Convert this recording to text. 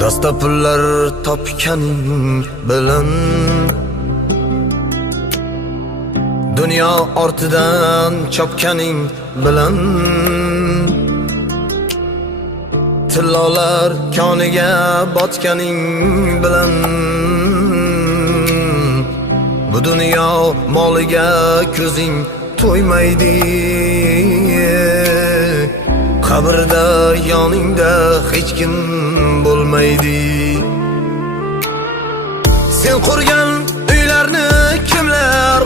Dasta pullar topganing bilan dunyo ortidan chopganing bilan tillolar koniga botganing bilan bu dunyo moliga ko'zing to'ymaydi. Qabrda yoningda hech kim bo'lmaydi. Sen qurgan uylarni kimlar